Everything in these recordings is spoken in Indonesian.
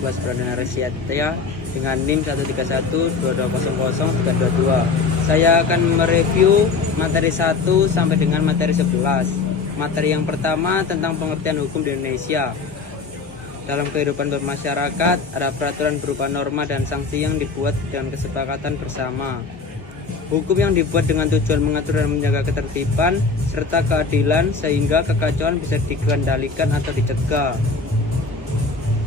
11 Pradana Resyatia dengan NIM 1312200.22. Saya akan mereview materi 1 sampai dengan materi 11. Materi yang pertama tentang pengertian hukum di Indonesia. Dalam kehidupan bermasyarakat, ada peraturan berupa norma dan sanksi yang dibuat dengan kesepakatan bersama. Hukum yang dibuat dengan tujuan mengatur dan menjaga ketertiban serta keadilan sehingga kekacauan bisa dikendalikan atau dicegah.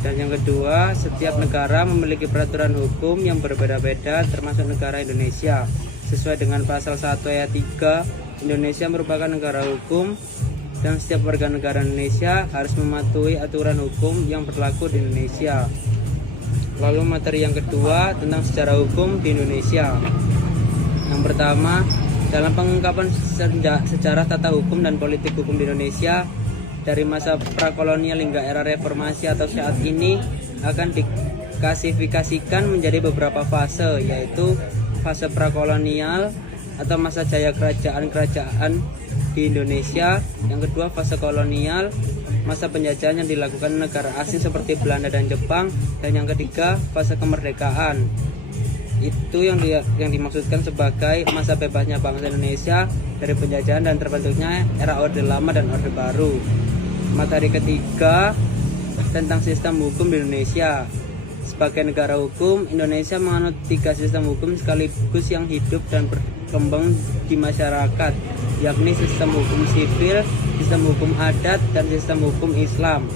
Dan yang kedua, setiap negara memiliki peraturan hukum yang berbeda-beda termasuk negara Indonesia. Sesuai dengan pasal 1 ayat 3, Indonesia merupakan negara hukum dan setiap warga negara Indonesia harus mematuhi aturan hukum yang berlaku di Indonesia. Lalu materi yang kedua tentang sejarah hukum di Indonesia. Yang pertama, dalam pengungkapan sejarah tata hukum dan politik hukum di Indonesia dari masa prakolonial hingga era reformasi atau saat ini akan diklasifikasikan menjadi beberapa fase, yaitu fase prakolonial atau masa jaya kerajaan-kerajaan di Indonesia. Yang kedua, fase kolonial, masa penjajahan yang dilakukan negara asing seperti Belanda dan Jepang. Dan yang ketiga, fase kemerdekaan. Itu yang dimaksudkan sebagai masa bebasnya bangsa Indonesia dari penjajahan dan terbentuknya era Orde Lama dan Orde Baru. Materi ketiga tentang sistem hukum di Indonesia. Sebagai negara hukum, Indonesia menganut 3 sistem hukum sekaligus yang hidup dan berkembang di masyarakat, yakni sistem hukum sipil, sistem hukum adat, dan sistem hukum Islam.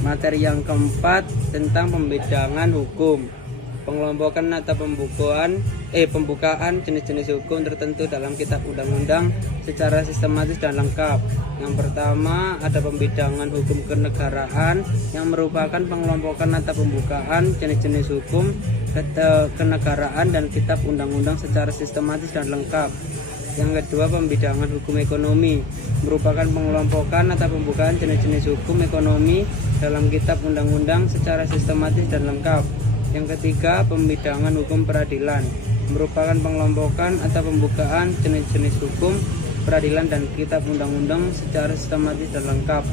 Materi yang keempat tentang pembedangan hukum. Pengelompokan atau pembukaan jenis-jenis hukum tertentu dalam kitab undang-undang secara sistematis dan lengkap. Yang pertama, ada pembedangan hukum kenegaraan yang merupakan pengelompokan atau pembukaan jenis-jenis hukum kenegaraan dan kitab undang-undang secara sistematis dan lengkap. Yang kedua, pembedangan hukum ekonomi merupakan pengelompokan atau pembukaan jenis-jenis hukum ekonomi dalam kitab undang-undang secara sistematis dan lengkap. Yang ketiga, pembedangan hukum peradilan merupakan pengelompokan atau pembukaan jenis-jenis hukum peradilan dan kitab undang-undang secara sistematis dan lengkap.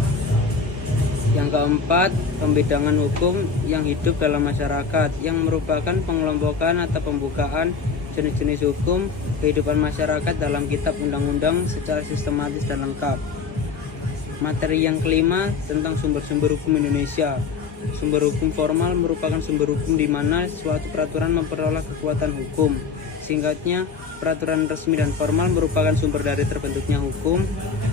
Yang keempat, pembedangan hukum yang hidup dalam masyarakat yang merupakan pengelompokan atau pembukaan jenis-jenis hukum kehidupan masyarakat dalam kitab undang-undang secara sistematis dan lengkap. Materi yang kelima tentang sumber-sumber hukum Indonesia. Sumber hukum formal merupakan sumber hukum di mana suatu peraturan memperoleh kekuatan hukum. Singkatnya, peraturan resmi dan formal merupakan sumber dari terbentuknya hukum.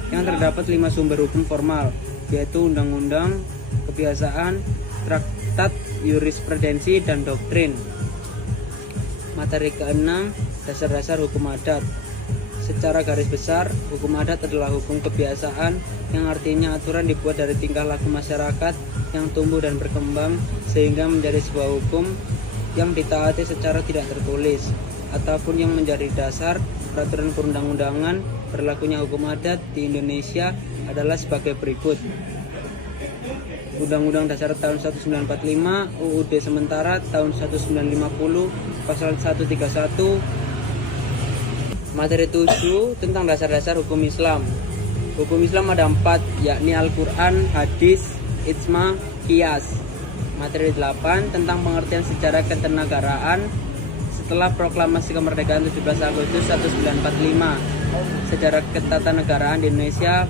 Yang terdapat 5 sumber hukum formal, yaitu undang-undang, kebiasaan, traktat, jurisprudensi, dan doktrin. Materi ke-6, dasar-dasar hukum adat. Secara garis besar, hukum adat adalah hukum kebiasaan yang artinya aturan dibuat dari tingkah laku masyarakat yang tumbuh dan berkembang sehingga menjadi sebuah hukum yang ditaati secara tidak tertulis ataupun yang menjadi dasar peraturan perundang-undangan. Berlakunya hukum adat di Indonesia adalah sebagai berikut. Undang-Undang Dasar tahun 1945, UUD sementara tahun 1950, pasal 131. Materi 7 tentang dasar-dasar hukum Islam. Hukum Islam ada 4, yakni Al-Quran, Hadis, Ijma, Qiyas. Materi 8 tentang pengertian sejarah kenegaraan setelah proklamasi kemerdekaan 17 Agustus 1945. Sejarah ketatanegaraan di Indonesia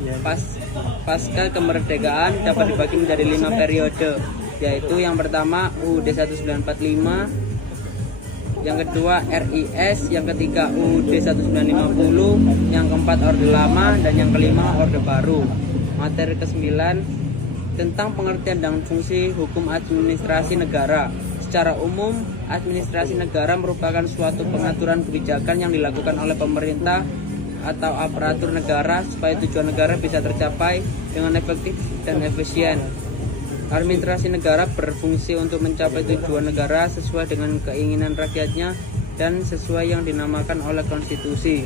pasca kemerdekaan dapat dibagi menjadi 5 periode, yaitu yang pertama UUD 1945, yang kedua RIS, yang ketiga UUD 1950, yang keempat Orde Lama, dan yang kelima Orde Baru. Materi ke-9 tentang pengertian dan fungsi hukum administrasi negara. Secara umum, administrasi negara merupakan suatu pengaturan kebijakan yang dilakukan oleh pemerintah atau aparatur negara supaya tujuan negara bisa tercapai dengan efektif dan efisien. Administrasi negara berfungsi untuk mencapai tujuan negara sesuai dengan keinginan rakyatnya dan sesuai yang dinamakan oleh konstitusi.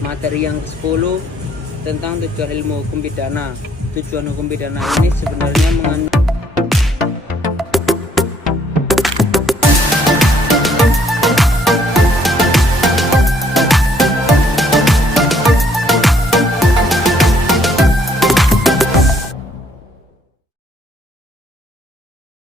Materi yang ke-10 tentang tujuan ilmu hukum pidana. Tujuan hukum pidana ini sebenarnya mengandung